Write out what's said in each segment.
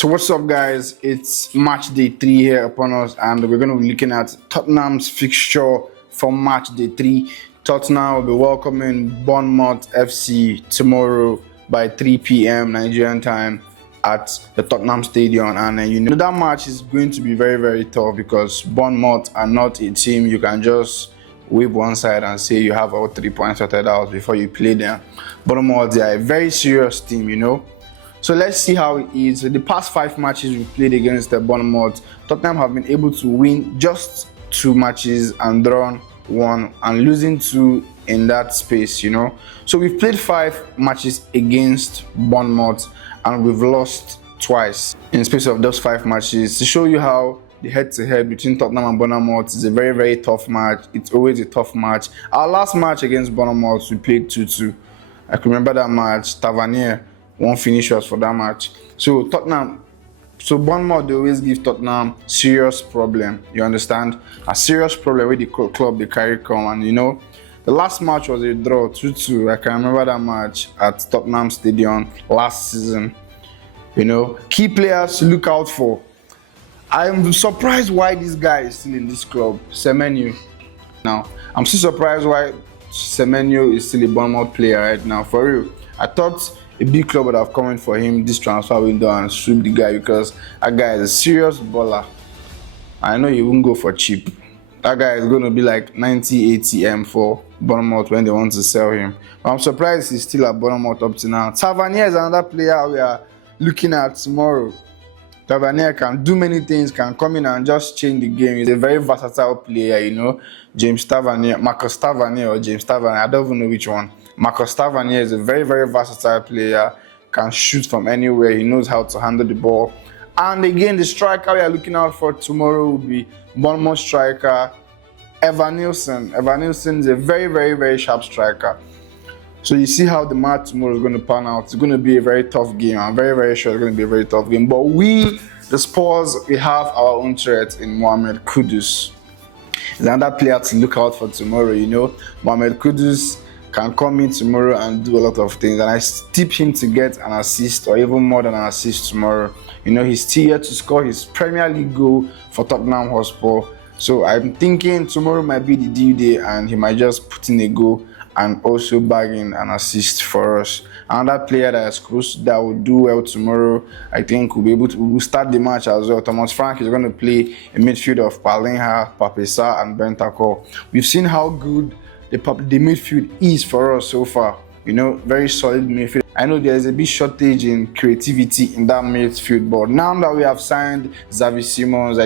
So what's up, guys? It's match day 3 here upon us, and we're going to be looking at Tottenham's fixture for match day 3. Tottenham will be welcoming Bournemouth FC tomorrow by 3 p.m. Nigerian time at the Tottenham Stadium, and that match is going to be very tough because Bournemouth are not a team you can just wave one side and say you have all 3 points sorted out before you play them. Bournemouth, they are a very serious team. So let's see how it is. The past 5 matches we played against the Bournemouth, Tottenham have been able to win just 2 matches and drawn 1 and losing 2 in that space. So we've played 5 matches against Bournemouth and we've lost twice in the space of those 5 matches. To show you how the head-to-head between Tottenham and Bournemouth is a very tough match. It's always a tough match. Our last match against Bournemouth, we played 2-2. I can remember that match. Tavernier won finishers for that match. So Bournemouth, they always give Tottenham serious problem. You understand? A serious problem with the club they carry come. And the last match was a draw, 2-2. I can remember that match at Tottenham Stadium last season. Key players to look out for. I'm surprised why this guy is still in this club, Semenyo. Now, I'm still surprised why Semenyo is still a Bournemouth player right now. For real, I thought a big club would have come in for him this transfer window and sweep the guy, because that guy is a serious baller. I know he won't go for cheap. That guy is going to be like 90-80 M for Bournemouth when they want to sell him. But I'm surprised he's still at Bournemouth up to now. Tavernier is another player we are looking at tomorrow. Tavernier can do many things, can come in and just change the game. He's a very versatile player, Marcus Tavernier or James Tavernier, I don't even know which one. Marcus Tavernier is a very versatile player, can shoot from anywhere, he knows how to handle the ball. And again, the striker we are looking out for tomorrow will be Bournemouth striker Evan Nielsen. Evan Nielsen is a very sharp striker. So you see how the match tomorrow is going to pan out. It's going to be a very tough game. I'm very sure it's going to be a very tough game. But we, the Spurs, we have our own threat in Mohamed Kudus. He's another player to look out for tomorrow. Mohamed Kudus can come in tomorrow and do a lot of things, and I tip him to get an assist or even more than an assist tomorrow. He's still here to score his Premier League goal for Tottenham Hotspur. So I'm thinking tomorrow might be the due day and he might just put in a goal and also bag in an assist for us. Another player that will do well tomorrow, I think we'll start the match as well. Thomas Frank is going to play a midfield of Palinha, Papesa and Bentancur. We've seen how good the midfield is for us so far. Very solid midfield. I know there's a bit shortage in creativity in that midfield, but now that we have signed Xavi Simons,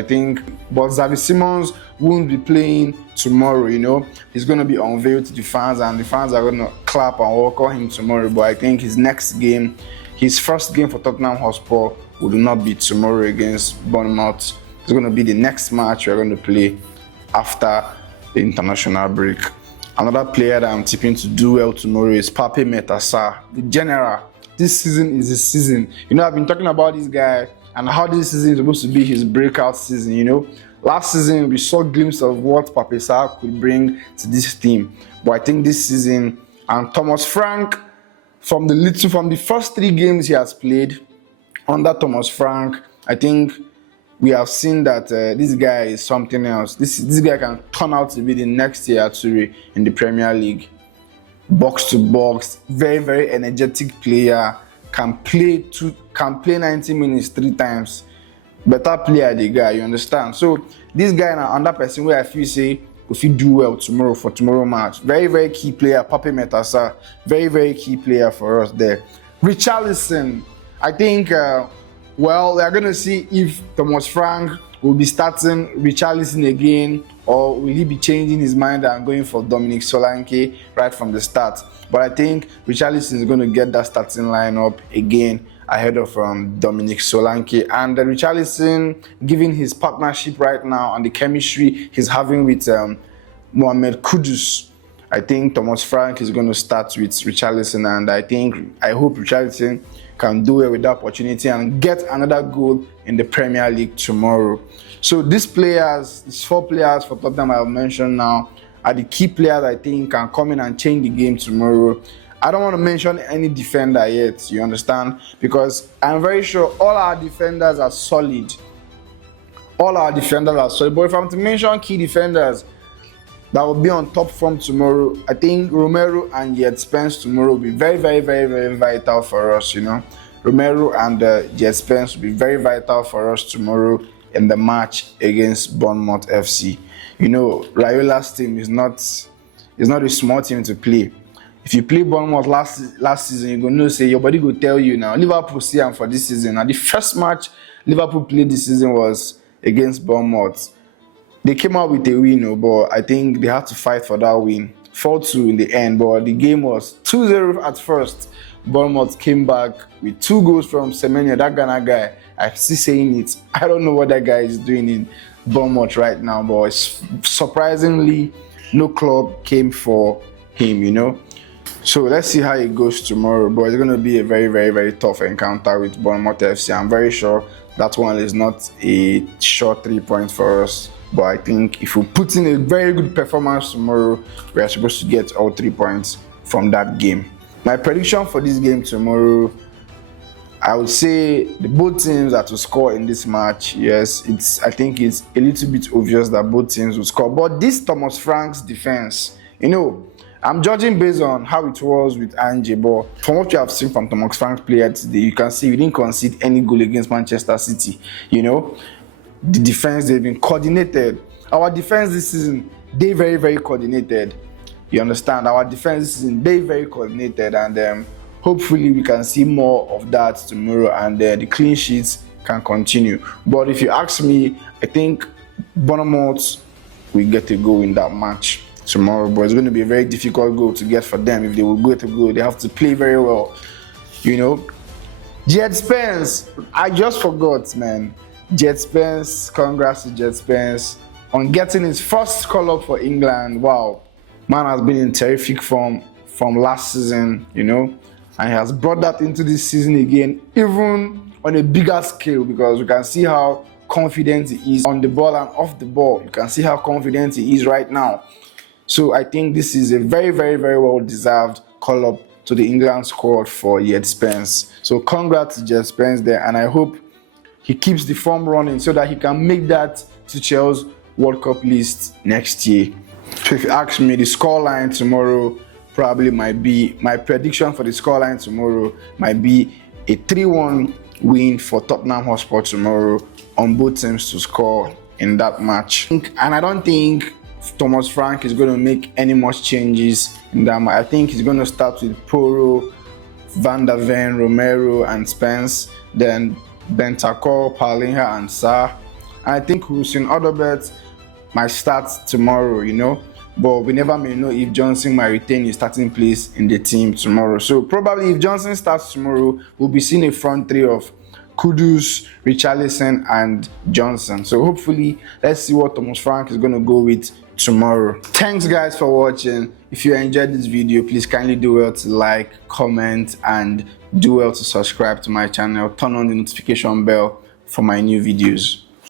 but Xavi Simons won't be playing tomorrow. He's going to be unveiled to the fans, and the fans are going to clap and welcome him tomorrow. But I think his first game for Tottenham Hotspur will not be tomorrow against Bournemouth. It's going to be the next match we're going to play after the international break. Another player that I'm tipping to do well tomorrow is Pape Metasa, the general. This season is his season. I've been talking about this guy and how this season is supposed to be his breakout season. Last season we saw a glimpse of what Papesa could bring to this team. But I think this season, and Thomas Frank, from the first 3 games he has played under Thomas Frank, I think we have seen that this guy is something else. This guy can turn out to be the next Yaya Toure in the Premier League. Box to box, very energetic player. Can play 90 minutes 3 times. Better player the guy, you understand? So this guy and another person where I feel say if you do well tomorrow for tomorrow match, very key player. Pape Metasa, very key player for us there. Richarlison, I think. We are going to see if Thomas Frank will be starting Richarlison again, or will he be changing his mind and going for Dominic Solanke right from the start. But I think Richarlison is going to get that starting lineup again ahead of Dominic Solanke. And Richarlison, given his partnership right now and the chemistry he's having with Mohamed Kudus, I think Thomas Frank is going to start with Richarlison, and I hope Richarlison can do it with that opportunity and get another goal in the Premier League tomorrow. So these 4 players for Tottenham I have mentioned now, are the key players I think can come in and change the game tomorrow. I don't want to mention any defender yet, you understand? Because I'm very sure all our defenders are solid. All our defenders are solid. But if I'm to mention key defenders that will be on top form tomorrow, I think Romero and Jet Spence tomorrow will be very, very, very, very vital for us, you know. Romero and Jet Spence will be very vital for us tomorrow in the match against Bournemouth FC. You know, Raiola's team is not a small team to play. If you play Bournemouth last season, you're going to say, your body will tell you now, Liverpool see them for this season. Now, the first match Liverpool played this season was against Bournemouth. They came out with a win, but I think they had to fight for that win. 4-2 in the end, but the game was 2-0 at first. Bournemouth came back with 2 goals from Semenyo, that Ghana guy. I'm still saying it. I don't know what that guy is doing in Bournemouth right now, but surprisingly, no club came for him, you know. So let's see how it goes tomorrow, but it's going to be a very, very, very tough encounter with Bournemouth FC. I'm very sure that one is not a short 3 points for us, but I think if we put in a very good performance tomorrow, we are supposed to get all 3 points from that game. My prediction for this game tomorrow, I would say both teams are to score in this match. Yes, I think it's a little bit obvious that both teams will score. But this Thomas Frank's defense, you know, I'm judging based on how it was with Ange, but from what you have seen from Thomas Frank's player today, you can see we didn't concede any goal against Manchester City. You know, the defense, they've been coordinated. Our defense this season, they're very, very coordinated. You understand? Our defense this season, they're very coordinated, and hopefully we can see more of that tomorrow, and the clean sheets can continue. But if you ask me, I think Bournemouth will get a goal in that match tomorrow, but it's going to be a very difficult goal to get for them. If they will get a goal, they have to play very well, you know. Jet Spence, I just forgot, man. Jet Spence, congrats to Jet Spence on getting his first call-up for England. Wow, man has been in terrific form from last season, you know, and he has brought that into this season again, even on a bigger scale, because we can see how confident he is on the ball and off the ball. You can see how confident he is right now. So I think this is a very, very, very well-deserved call-up to the England squad for Jet Spence. So congrats to Jet Spence there, and I hope he keeps the form running so that he can make that to Chelsea's World Cup list next year. So if you ask me, the scoreline tomorrow probably might be, my prediction for the scoreline tomorrow might be a 3-1 win for Tottenham Hotspur tomorrow, on both teams to score in that match. And I don't think Thomas Frank is going to make any much changes in that match. I think he's going to start with Poro, Van der Ven, Romero and Spence, then Bentancur, Paulinho and Sarr. I think Hussein Odobert might start tomorrow, you know, but we never may know if Johnson might retain his starting place in the team tomorrow. So probably if Johnson starts tomorrow, we'll be seeing a front three of Kudus, Richarlison and Johnson. So hopefully, let's see what Thomas Frank is going to go with tomorrow. Thanks guys for watching. If you enjoyed this video, please kindly do well to like, comment and do well to subscribe to my channel. Turn on the notification bell for my new videos.